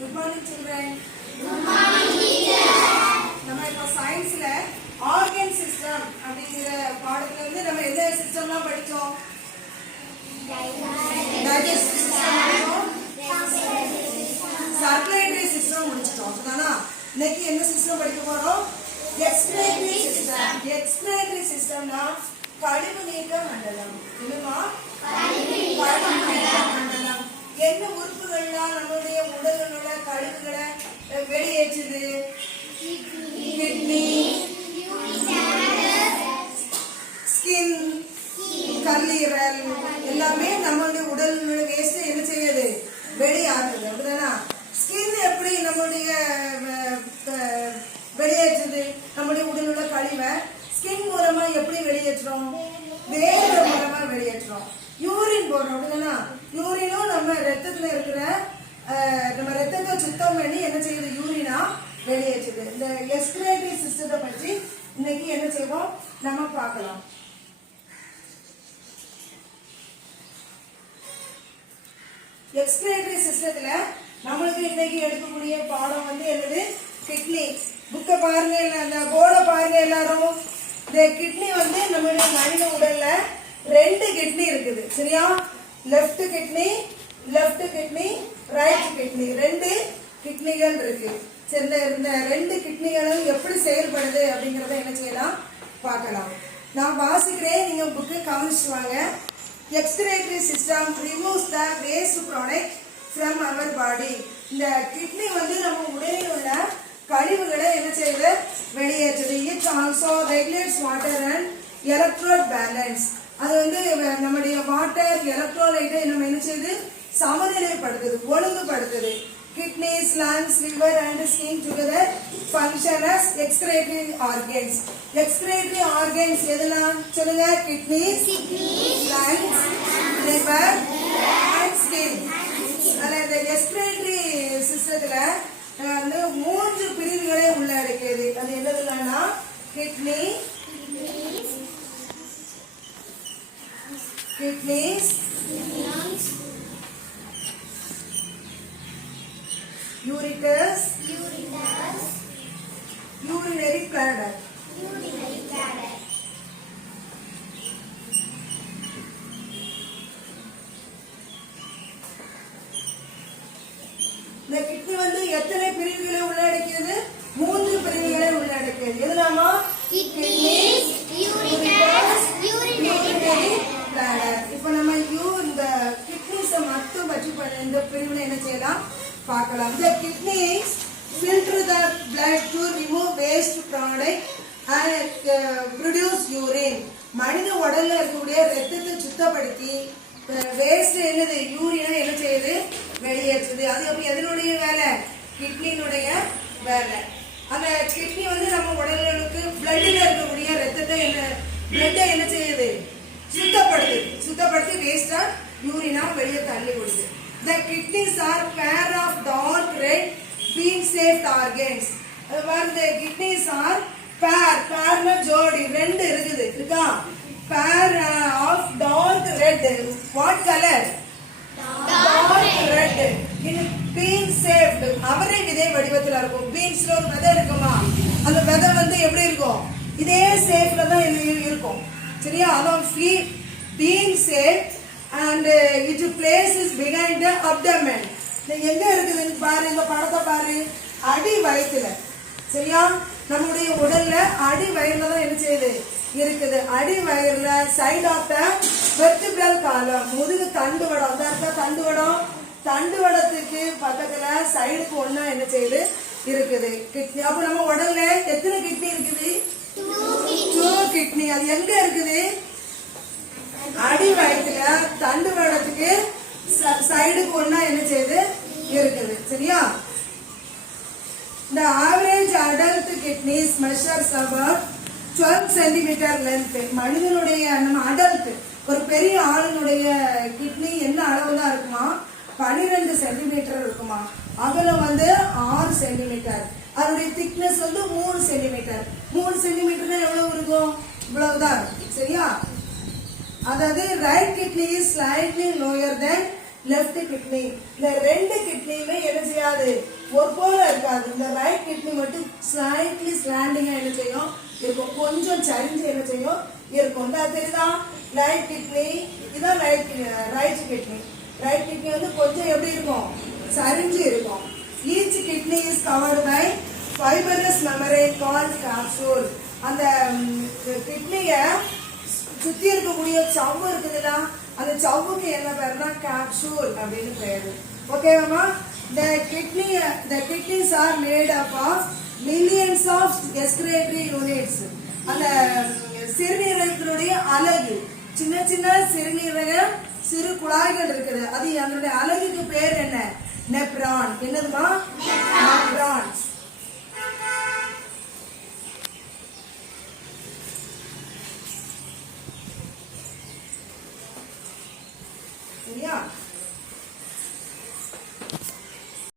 Good morning, children. Good morning, teacher. நம்ம இப்போ சயின்ஸ்ல ஆர்கன் சிஸ்டம் அப்படிங்கிற பாடத்துல இருந்து நம்ம எந்த சிஸ்டம்லாம் படிச்சோம்? டைஜஸ்டிவ் சிஸ்டம், சர்க்குலேட்டரி சிஸ்டம் முடிச்சிட்டோம். அப்படிதானா? இன்னைக்கு என்ன சிஸ்டம் படிக்க போறோம்? Excretory system. எக்ஸ்கிரேட்டரி சிஸ்டம்னா கழிவு நீக்க மண்டலம். என்னமா? கழிவு நீக்க மண்டலம். என்ன உறுப்புகள்லாம் நம்மளுடைய உடலில் உள்ள கழிவுகளை வெளியேற்றுது? கிட்னி, ஸ்கின், கல்லீரல் எல்லாமே நம்மளுடைய உடலில் உள்ள வேஸ்ட் என்ன செய்யுது? வெளியாகுது. அப்படிதானா? ஸ்கின் எப்படி நம்மளுடைய வெளியேற்றுது? நம்முடைய உடலில் உள்ள கழிவை ஸ்கின் மூலமா எப்படி வெளியேற்றுறோம்? வேர்வை மூலமா வெளியேற்றுறோம். யூரின் போடுறோம். அப்படிதானா? யூரினும் நம்ம ரத்தத்துல இருக்கிற நம்ம ரத்தத்தை சுத்தம் பண்ணி என்ன செய்யுது? யூரினா வெளியேற்றுது. இந்த எக்ஸ்கிரேட்டரி சிஸ்டத்தை பற்றி இன்னைக்கு என்ன செய்வோம் நம்ம பார்க்கலாம். எக்ஸ்கிரேட்டரி சிஸ்டத்துல நம்மளுக்கு இன்னைக்கு எடுக்கக்கூடிய பாடம் வந்து என்னது? கிட்னி. புக்கை பாருங்க, அந்த போர்டை பாருங்க எல்லாரும். இந்த கிட்னி வந்து நம்மளுடைய மனித உடல்ல 2 கிட்னி இருக்குது. சரியா? லெஃப்ட் கிட்னி, ரைட் கிட்னி, 2 கிட்னிகள் இருக்கு. சரி, இந்த 2 கிட்னிகளும் எப்படி செயல்படுது அப்படிங்கறத என்ன செய்யலாம் பார்க்கலாம். நான் வாசிக்கிறேன், நீங்க புக்கு கவனிச்சு வாங்க. Excretory system removes the waste product from our body. இந்த கிட்னி வந்து நம்ம உடலில் உள்ள கழிவுகளை என்ன செய்யுது? வெளியேற்றுது. It also regulates water and electrode balance. அது வந்து நம்முடைய வாட்டர் எலக்ட்ரோலைட்டை நம்ம என்ன செய்யுது? சமநிலைப்படுத்துது, ஒழுங்குபடுத்துது. Kidneys, lungs, liver and skin together function as excretory organs. Excretory organs எதெல்லாம் சொல்லுங்க? Kidneys, lungs, liver and skin. அந்த excretory சிஸ்டத்துல வந்து 3 பிரிவுகளை உள்ளடக்கியது. அது என்னதுன்னா kidneys, ureters, urinary bladder. இந்த கிட்னி வந்து எத்தனை பிரிவுகளை உள்ளடக்கியது? 3 பிரிவுகளை உள்ளடக்கியது. எதுலாமா? Kidneys, ureters, urinary bladder. இப்போ நம்ம இந்த கிட்னிஸ் மட்டும் பற்றி இந்த பிரிவுல என்ன செய்யலாம் பார்க்கலாம். The kidneys filter the blood to remove waste product and produce urine. மனித உடல்ல இருக்கக்கூடிய ரத்தத்தை சுத்தப்படுத்தி வேஸ்ட் என்னது? யூரினை என்ன செய்யுது? வெளியேற்றுது. அது எப்படி? எதனுடைய வேலை? கிட்னியினுடைய வேலை. அந்த கிட்னி வந்து நம்ம உடலுக்கு பிளட்ல இருக்கக்கூடிய ரத்தத்தை பிளட்டை என்ன செய்யுது? சுத்தப்படுத்தி வேஸ்டா யூரினா வெளியே தள்ளி விடுது. The kidneys are pair of dark red bean-shaped organs. The kidneys are pair ஜோடி 2 இருக்குது. இருக்கா? Pair of dark red. What color? Dark red. In bean-shaped. அவரை விதை வடிவத்துல இருக்கும். பீன்ஸ்ல ஒரு விதை இருக்குமா? அந்த விதை வந்து எப்படி இருக்கும்? இதே ஷேப்ல தான் இருக்கும். சரியா? அதான் bean-shaped. And it places behind the abdomen. எங்க இருக்குதுன்னு பாரு, இந்த படத்தை பாரு. அடி வயிற்றுல. சரியா? நம்முடைய உடல்ல அடி வயிறுல தான் என்ன செய்யுது? இருக்குது. அடி வயிறுல சைட் ஆஃப் த வெர்டிபிரல் காலம், முதுகு தண்டுவடம். தண்டுவடம், தண்டுவடத்துக்கு பக்கத்துல சைடுக்கு ஒண்ணா என்ன செய்யுது? இருக்குது கிட்னி. அப்ப நம்ம உடல்ல எத்தனை கிட்னி இருக்குது? 2 கிட்னி. அது எங்க இருக்குது? அடி வயிற்றுல தண்டுவடத்துக்கு சைடுக்கு ஒண்ணா என்ன செய்யுது? இருக்குது. சரியா? The average adult kidneys measures about 12 centimeter length. மனிதனுடைய நம்ம அடல்ட் ஒரு பெரிய ஆளுனுடைய கிட்னி என்ன அளவு தான் இருக்குமா? 12 சென்டிமீட்டர் இருக்குமா? அகலம் வந்து 6 சென்டிமீட்டர். அதனுடைய திக்னஸ் வந்து 3 சென்டிமீட்டர். 3 சென்டிமீட்டர்னா எவ்வளவு இருக்கும்? இவ்வளவுதான் இருக்கும். சரியா? அதாவது right kidney is slightly lower then left kidney. இந்த 2 கிட்னியுமே என்ன செய்யாது? ஸ்லாண்டிங்கா என்ன செய்யும் இருக்கும், கொஞ்சம் சரிஞ்சு என்ன செய்யும் இருக்கும். இந்த தெரியுதா, ரைட் கிட்னி, இதான் ரைட் கிட்னி. ரைட் கிட்னி வந்து கொஞ்சம் எப்படி இருக்கும், சரிஞ்சு இருக்கும். Each kidney is covered by fibrous membrane called capsule. அந்த கிட்னிய சுத்தி இருக்கக்கூடிய சவ்வு இருக்குதுல்ல, அந்த சவ்வுக்கு என்ன பேருனா கேப்சூல் அப்படின்னு பேரு. ஓகேவாமா? The kidneys are made up of millions of excretory units. அந்த சிறுநீரகத்தினுடைய அலகு, சின்ன சின்ன சிறுநீரக சிறு குழாய்கள் இருக்குது. அது அதனுடைய அலகுக்கு பேர் என்ன, நெப்ரான். என்னதுமா,